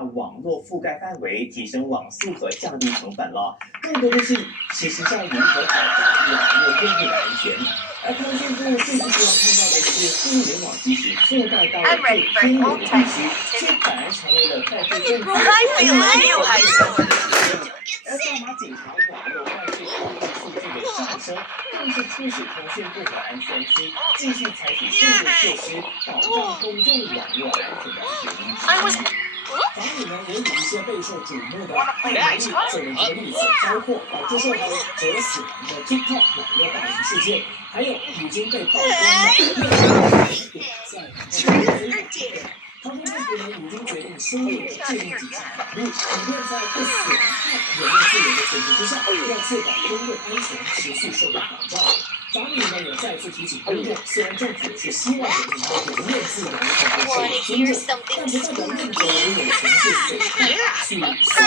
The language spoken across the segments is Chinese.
网络覆盖范围，提升网速和降低成本了。更多的是，其实是要如何保障网络用户的安全。而通讯部最不希望看到的是，互联网即使覆盖到了最偏远的地区，却反而成为了犯罪分子。而大马警察网络犯罪统计数据的上升，更是促使通讯部和安全区继续采取更多措施，保障公众网络安全的原因之一。法里呢也有一些备受瞩目的案例作为一个例子，包括这受到折死的 TikTok 网络霸凌事件，还有已经被曝光的他说政府呢已经决定修订和制定几项法律，以便在不损害人民自由的前提之下，要确保公共安全持续受到保障。法里呢也再次提醒公众，虽然政府是希望人民能言论自由和受到尊重，但不代表任何人有权去损害、去骚扰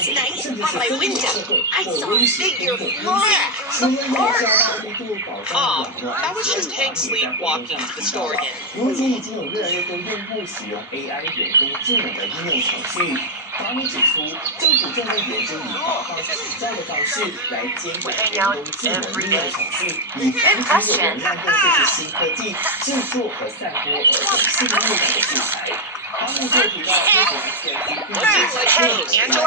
其他人，甚至是分裂社会或威胁公共安全。除了要加大力度保障网络安全，法里在活动上提到了，如今已经有越来越多用户使用 AI 人工智能的应用程序。法里指出，政府正在研究以发放执照的方式来监管人工智能应用程序，以防止有人滥用这些新科技制作和散播儿童性虐待的素材。法里就提到，目前 SCIC 并没有强迫应用程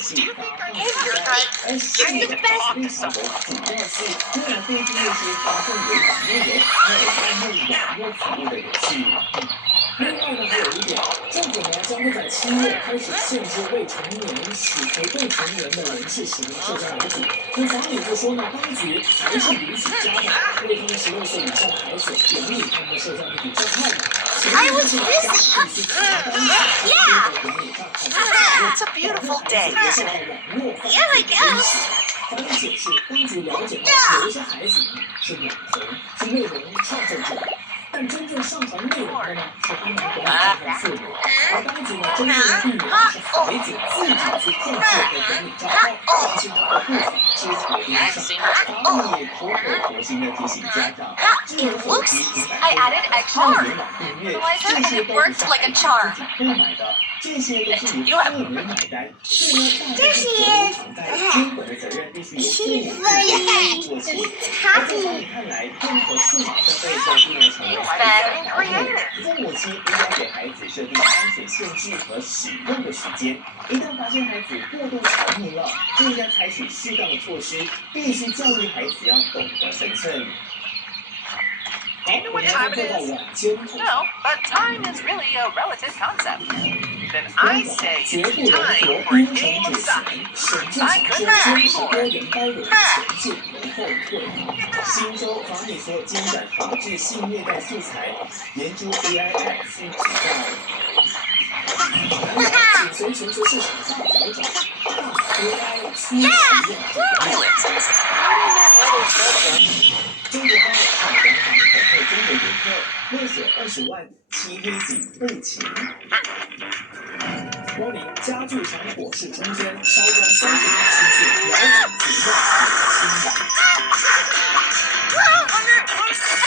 序发放执照，而现有的法律条文主要是用来对付那些发送违法内容还有滥用网络服务的人士。另外呢，还有一点，政府呢将会在7月开始限制未成年的人士使用社交媒体。那法里就说呢，当局还是允许家长为他们16岁以上的孩子管理他们的社交媒体账号的。I was busy. Yeah. It's a beautiful day, isn't it? Yeah, I guess. 法里解释，当局了解到有一些孩子呢是网红，是内容创作者。但真正上传内容的呢，是他们的管理父母，而当局呢，真正的避免的是孩子自己去控制和管理账号，担心他的不法之徒盯上。法里也口口婆心的提醒家长，智能手机、平板电脑、互联网订阅，这些都不是孩子自己购买的，这些都是由父母买单。所以呢，大家责无旁贷，监管的责任必须由父母自己做起。而在法里看来，任何数码设备都不能成为孩子的保护，父母亲应该给孩子设定安全限制和使用的时间。一旦发现孩子过度沉迷了，就应该采取适当的措施，必须教育孩子要懂得分寸。Do you know what time it is? No, but time is really a relative concept. Then I say it's time for a game of soccer. I couldn't agree more. 新州法理所监管防治性虐待素材，研究 AI App 新指导。紧随全球市场大调整，大 AI 初期用中国方厂洋行恐吓中国游客，勒索20万，漆黑警不情。光临家具厂火势冲天，烧光30台器械，摇篮主动清白。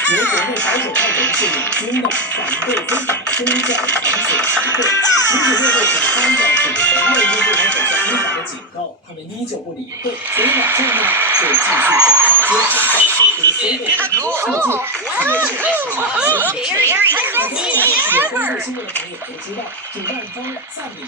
由国内保守派人士领军的反对非法宗教场所集会，请主会为警方的组成内幕部门手下依法的警告，他们依旧不理会。昨天晚上呢，就继续走上街头，在首都搜狗等有关注新闻的朋友都知道，主办方赞美以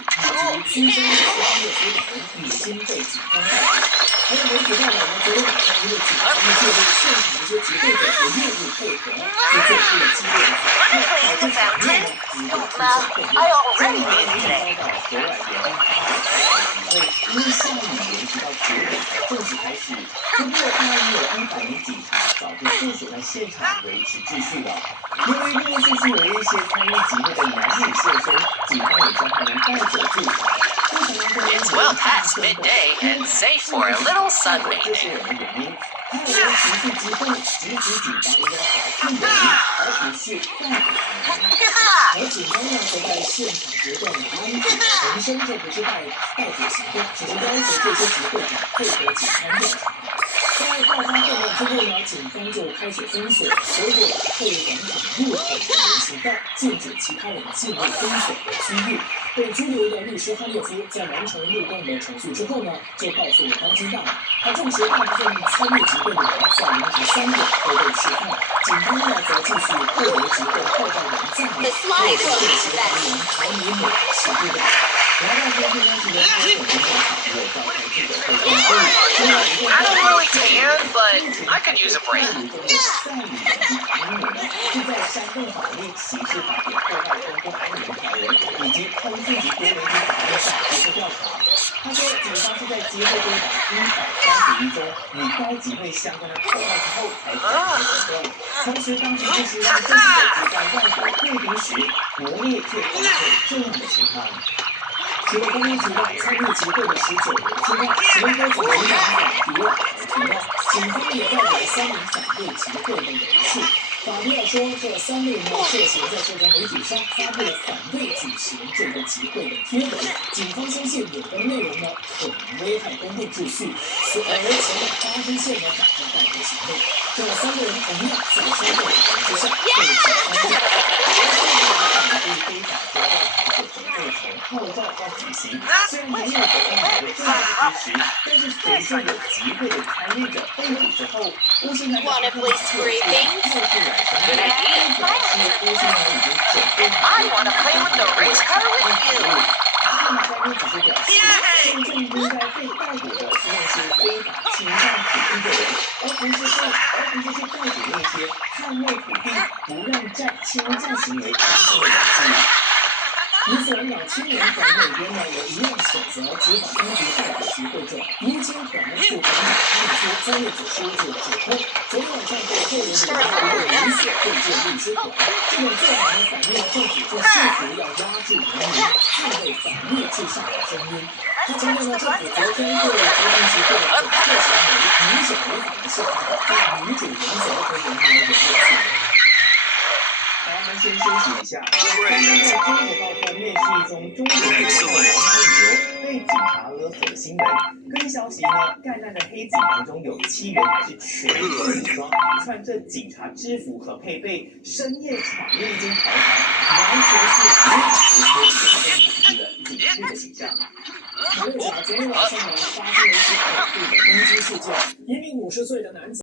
及资深的商业辅导人已经被警方逮捕。还有媒体报道呢，昨天晚上因为警方呢就对现场的一些集会者不愿意配合，就做出了激烈的反抗，导致场面呢一度出现混乱。昨晚媒体报道，昨晚延误8个小时集会，因为下雨延迟到9点才正式开始。不过，大约有100名警察早就驻守在现场维持秩序了。因为陆陆续续有一些参与集会的男女现身，警方也将他们带走制裁。It's well past midday and safe for a little sunbathing. 这是我们原因。还有人情绪激动，直指警方应该保护人民，而不是逮捕他们。而警方呢，则在现场不断的安抚，重申这不是逮捕行动，只是要求这些集会者配合警方调查。在爆发混乱之后呢，警方就开始封锁所有会广场入口的人行道，禁止其他人进入封锁的区域。被拘留的律师哈列夫在完成入供的程序之后呢，就告诉当今大马，他证实大部分参与集会的人在凌晨3点都被释放，警方呢则继续扣留集会号召人暂缓，或者对其他人朝尼姆起诉的。来到今天当时的高等检察长也召开记者会宣布， I don't really tan, but I could use a break. 在理以及安民呢，是在煽动法律、刑事法典破坏公共安宁条文以及通讯及多媒体法律上接受调查。他说，警方是在集会规法131中与该集会相关的破坏之后才展开行动，同时当局就是让政府机关外国贵宾时国内却发生这样的情况。除了刚刚提到参与集会的19人之外，其中该组领导法比尔还提到，警方也带走3名反对集会的人士。法比尔说，这3位呢涉嫌在社交媒体上发布了反对举行这个集会的贴文，警方相信有关内容呢可能危害公共秩序，而前往巴生县呢展开逮捕行动。这3个人同样在煽动法之下被警方逮捕。对非法抓到逃走者被从号召到举行，虽然没有得到哪个政府支持，但是随着有集会的参与者被捕之后，乌西南Wanna play scraping? 到处染上的代表是乌西南已经准备好 I want to play with the race car with you. 大马官员只是表示，真正应该被逮捕的是那些非法侵占土地的人，而不是去逮捕那些捍卫土地、不让侵占行为发生的人士。因此，老青年团那边呢也一样谴责执法当局逮捕集会者。民进团副团长他们说，3月指出就指控，昨天晚上被扣留的人民明显会见律师团，这种做法呢反映了政府正试图要压制人民捍卫法律至上的声音。他强调呢，政府昨天对执行集会的整个行为明显违反了宪法对民主原则和人民的言论自由。好，我们先休息一下。刚刚在中国报刊面试中，中国女校王妈旅游被警察勒索的新闻。根据消息呢，干案的黑警当中有7人还是全副武装，穿着警察制服和配备，深夜闯入一间豪宅，完全是无法无天、人生反制的警队的形象。台北昨天晚上呢，发生了一起恐怖的攻击事件，一名50岁的男子。